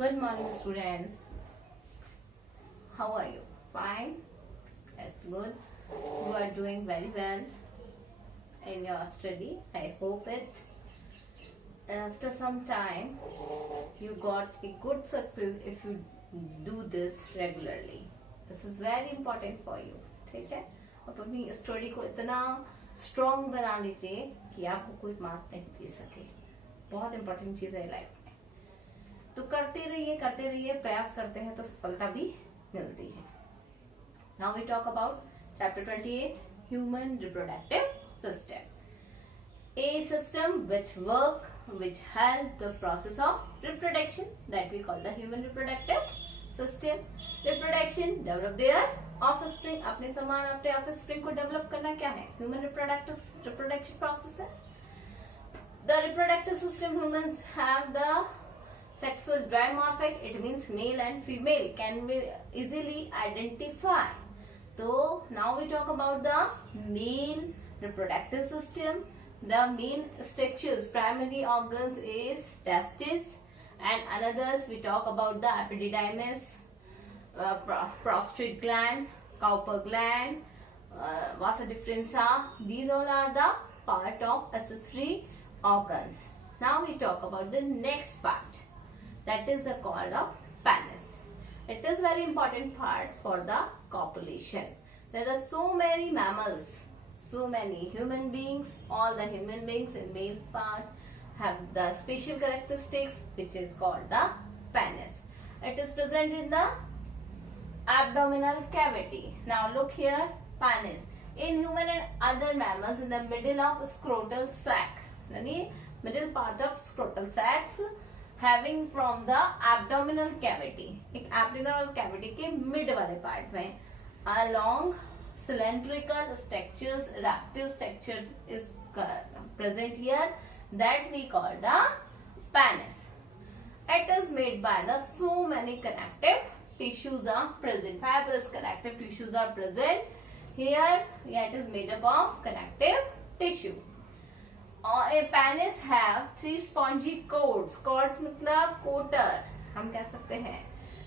Good morning, student. How are you? Fine? That's good. You are doing very well in your study. I hope it. After some time, you got a good success if you do this regularly. This is very important for you. ठीक है? अब अपनी story को इतना strong बना लीजिए कि आपको कोई मार्क नहीं दे सके. बहुत इंपॉर्टेंट चीज है लाइफ में. तो करते रहिए, प्रयास करते हैं तो सफलता भी मिलती है. Now we talk about chapter 28, human reproductive system. A system which help the process of reproduction, that we call the human reproductive system. Reproduction, develop their offspring. अपने समान अपने offspring को develop करना क्या है? Human reproduction process है. The reproductive system, humans have the sexual dimorphic, it means male and female can be easily identified. So now we talk about the male reproductive system. The main structures, primary organs is testes, and others we talk about the epididymis, prostate gland, Cowper gland, vasa differentia. These all are the part of accessory organs. Now we talk about the next part, that is the called of penis. It is very important part for the copulation. There are so many mammals, so many human beings. All the human beings in male part have the special characteristics which is called the penis. It is present in the abdominal cavity. Now look here, penis. In human and other mammals, in the middle of scrotal sac, yani middle part of scrotal sacs, having from the abdominal cavity. एक abdominal cavity के mid वाले part में along cylindrical structures, reactive structure is present here, that we call the penis. It is made by the so many connective tissues are present. Fibrous connective tissues are present here. It is made up of connective tissue. A penis have 3 spongy cords. Cords मतलब कोटर हम कह सकते हैं.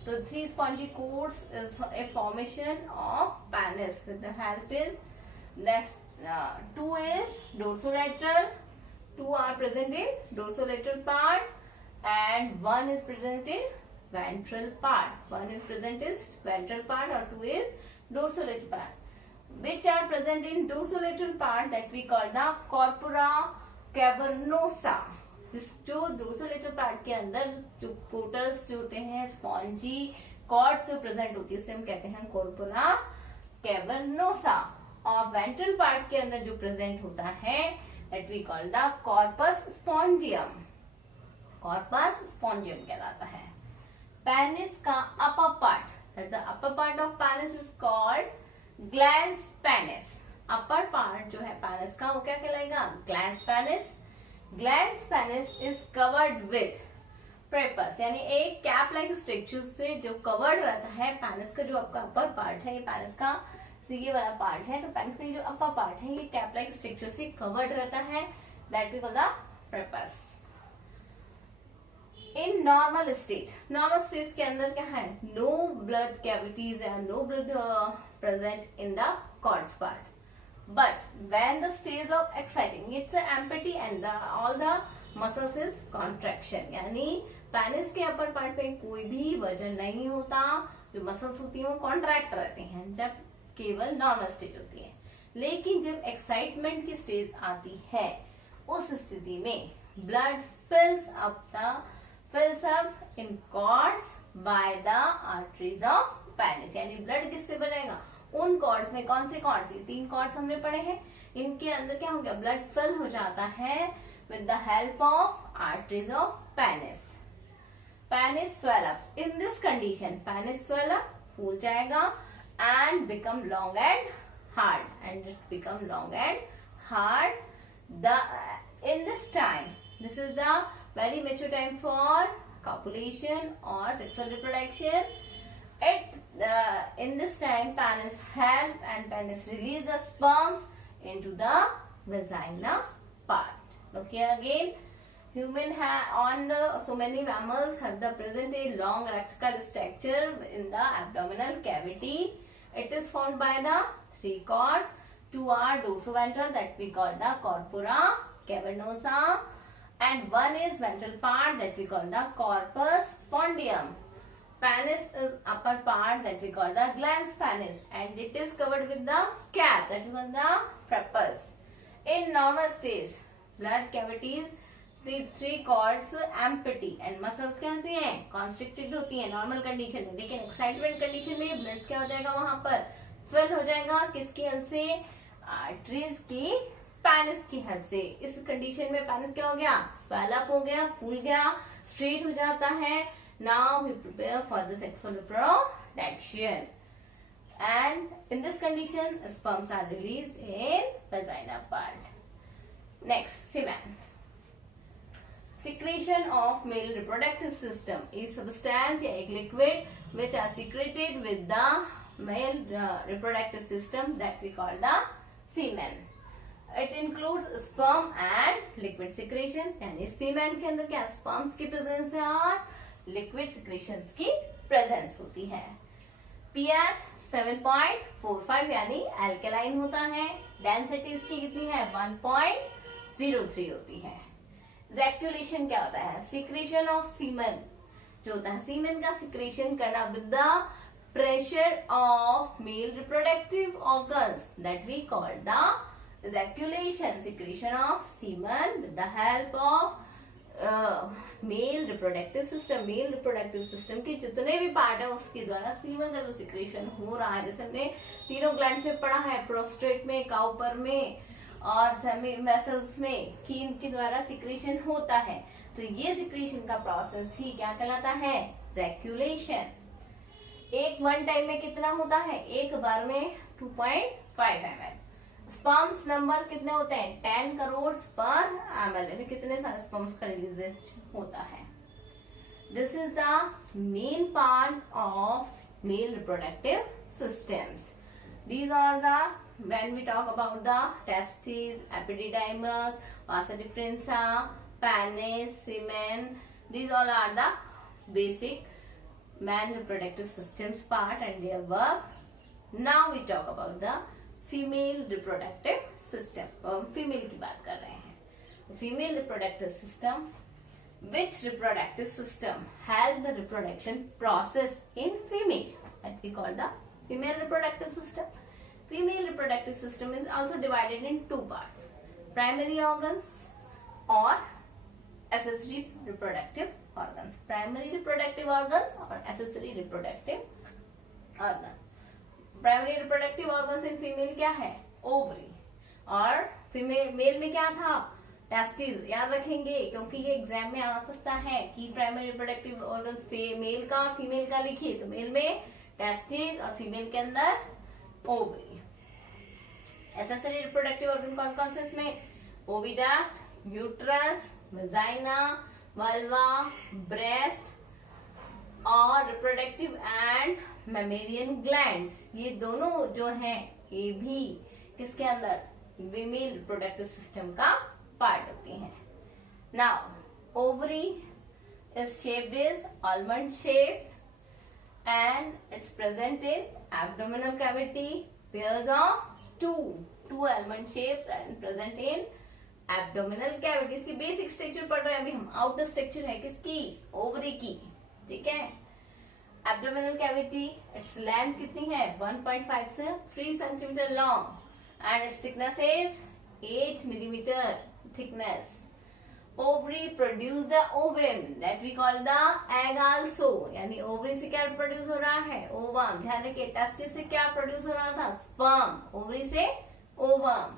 तो 3 spongy cords is a formation of penis. With the help is next 2 is dorsolateral. 2 are present in dorsolateral part and 1 is present in ventral part. 1 is present in ventral part or 2 is dorsolateral part. Which are present in dorsolateral part, that we call the corpora cavernosa. जिस जो dorsolateral part के अंदर जो कोटर्स जो होते हैं, spongy chords जो present होती है, उसे हम कहते हैं corpora cavernosa. और वेंट्रल पार्ट के अंदर जो प्रेजेंट होता है, that we call the corpus spongium. corpus spongium कहलाता है. पेनिस का upper part, that the upper part of penis is called glans penis. Upper part जो है पेनिस का वो क्या कहलाएगा? Glans penis. Glans penis is covered with prepuce, यानी एक कैप लाइक स्ट्रक्चर से जो कवर्ड रहता है. पेनिस का जो आपका अपर पार्ट है, ये पेनिस का ये वाला पार्ट है, तो पेनिस का जो अपर पार्ट है ये कैप लाइक स्ट्रक्चर से कवर्ड रहता है, that we call the prepuce. In normal state के अंदर क्या है? No blood cavities and no blood present in the cords part. But when the stage of exciting, it's empty and all the muscles is contraction. यानी penis के upper part पे कोई भी वजन नहीं होता, जो मसल्स होती हैं वो कॉन्ट्रैक्ट रहते हैं जब केवल नॉर्मल स्टेज होती है. लेकिन जब एक्साइटमेंट की स्टेज आती है, उस स्थिति में blood fills up in cords by the arteries of penis. यानी ब्लड किससे बनेगा? उन कॉर्ड्स में. कौन से कॉर्ड्स? ये 3 कॉर्ड्स हमने पढ़े हैं. इनके अंदर क्या हो गया? ब्लड फिल हो जाता है with the help of arteries of penis. Penis swell up. In this condition penis swell up, फूल जाएगा and become long and hard. And it become long and hard. In this time, this is the very mature time for copulation or sexual reproduction. In this time, penis help and penis release the sperms into the vagina part. Look here again. So many mammals have the present a long radical structure in the abdominal cavity. It is formed by the three cords. Two are dorsoventral, that we call the corpora cavernosa, and one is ventral part, that we call the corpus spondium. Penis is upper part, that we call the glans penis, and it is covered with the cap, that we call the prepuce. In normal stage, blood cavities, the three cords empty and muscles क्या होती हैं, constricted होती हैं normal condition में, लेकिन excitement condition में blood क्या हो जाएगा, वहां पर फिल हो जाएगा किसकी हेल्प से, आर्टरीज की पेनिस की हेल्प से. इस कंडीशन में पेनिस क्या हो गया, स्वेल अप हो गया, फूल गया, स्ट्रेट हो जाता है. Now we prepare for the sexual reproduction, and in this condition sperms are released in vagina part. Next, semen. Secretion of male reproductive system is substance या एक liquid which are secreted with the male reproductive system that we call the semen. It includes sperm and liquid secretion. यानी semen के अंदर क्या sperms की presence है और liquid secretions की presence होती है. pH 7.45 यानी alkaline होता है. Density इसकी कितनी है, 1.03 होती है. Ejaculation क्या होता है, secretion of semen जो होता है, semen का secretion करना with the pressure of male reproductive organs, that we call the ejaculation. Secretion of semen with the help of male reproductive system. Male reproductive system के जितने भी पार्ट है उसके द्वारा semen का जो secretion हो रहा है, जैसे हमने तीनों ग्लैंड्स में पढ़ा है, प्रोस्टेट में, काउपर में और सेमी वेसल्स में, कि इनके द्वारा सिक्रेशन होता है. तो ये सिक्रेशन का प्रोसेस ही क्या कहलाता है, ejaculation. एक वन टाइम में कितना होता है, एक बार में 2.5 ml. स्पर्म्स नंबर कितने होते हैं, 10 करोड़ पर ml, यानी कितने सारे स्पर्म्स का रिलीज होता है. This is the main part of male reproductive systems. These are the, when we talk about the testes, epididymis, vasa differentia, penis, semen, these all are the basic man reproductive systems part and their work. Now we talk about the female reproductive system. Female की बात कर रहे हैं. Female reproductive system. Which reproductive system help the reproduction process in female? That we call the female reproductive system. Female reproductive system is also divided in two parts: primary organs or accessory reproductive organs. Primary reproductive organs or accessory reproductive organs. Primary reproductive organs in female क्या है, ovary. और female mail में क्या था, testes. याद रखेंगे क्योंकि ये एग्जाम में आ सकता है कि प्राइमरी रिप्रोडक्टिव ऑर्गन मेल का फीमेल का लिखिए, तो मेल में टेस्टिस और फीमेल के अंदर ओवरी. एसेसरी रिप्रोडक्टिव ऑर्गन कौन कौन से इसमें, oviduct, uterus, vagina, vulva, breast और रिप्रोडक्टिव एंड मेमेरियन ग्लैंड्स. ये दोनों जो हैं ये भी किसके अंदर, फीमेल रिप्रोडक्टिव सिस्टम का पार्ट होती हैं. Now ovary is shaped is almond shape and it's present in abdominal cavity. Pairs of two almond shapes and present in abdominal cavity. इसकी बेसिक स्ट्रक्चर पढ़ रहे हैं अभी हम. आउटर स्ट्रक्चर है किसकी, ओवरी की. ठीक है. एब्डोमिनल कैविटी, इट्स लेंथ कितनी है, 1.5 से 3 centimetre long and it's thickness is 8 millimetre thickness. Ovary produce the ovum that we call the egg also. यानी ओवरी से क्या प्रोड्यूस हो रहा है, ओवम. ध्यान रखिए, टेस्टिस से क्या प्रोड्यूस हो रहा था, स्पर्म. ओवरी से ovum.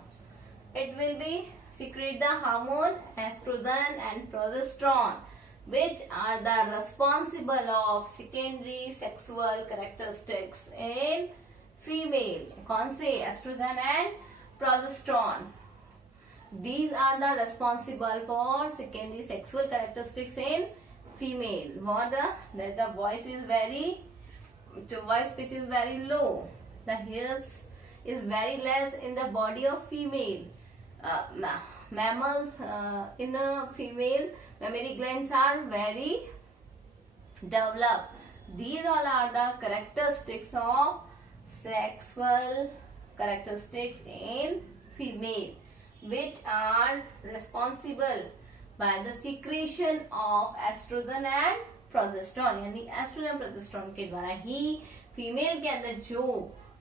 It will be secrete the hormone estrogen and progesterone, which are the responsible of secondary sexual characteristics in female. कौन से, estrogen and progesterone. These are the responsible for secondary sexual characteristics in female. What the voice is voice pitch is very low. The hairs is very less in the body of female. mammals, in a female, mammary glands are very developed. These all are the characteristics of sexual characteristics in female, which are responsible by the secretion of estrogen and progesterone, यानी oestrogen progesterone के द्वारा ही female के अंदर जो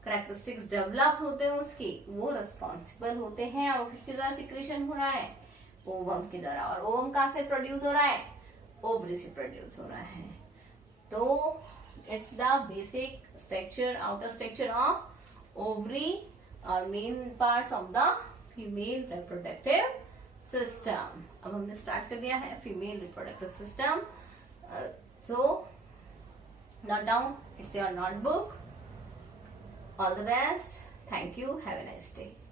characteristics develop होते हैं उसके, वो रिस्पॉन्सिबल होते हैं। और किसके द्वारा सिक्रेशन हो रहा है? ओवम के द्वारा। और ओवम कहाँ से प्रोड्यूस हो रहा है? ओवरी से प्रोड्यूस हो रहा है। तो it's the basic structure, outer structure of ovary और main parts of the female reproductive system. अब हमने स्टार्ट कर दिया है female reproductive system. So note down, it's your notebook. All the best. Thank you. Have a nice day.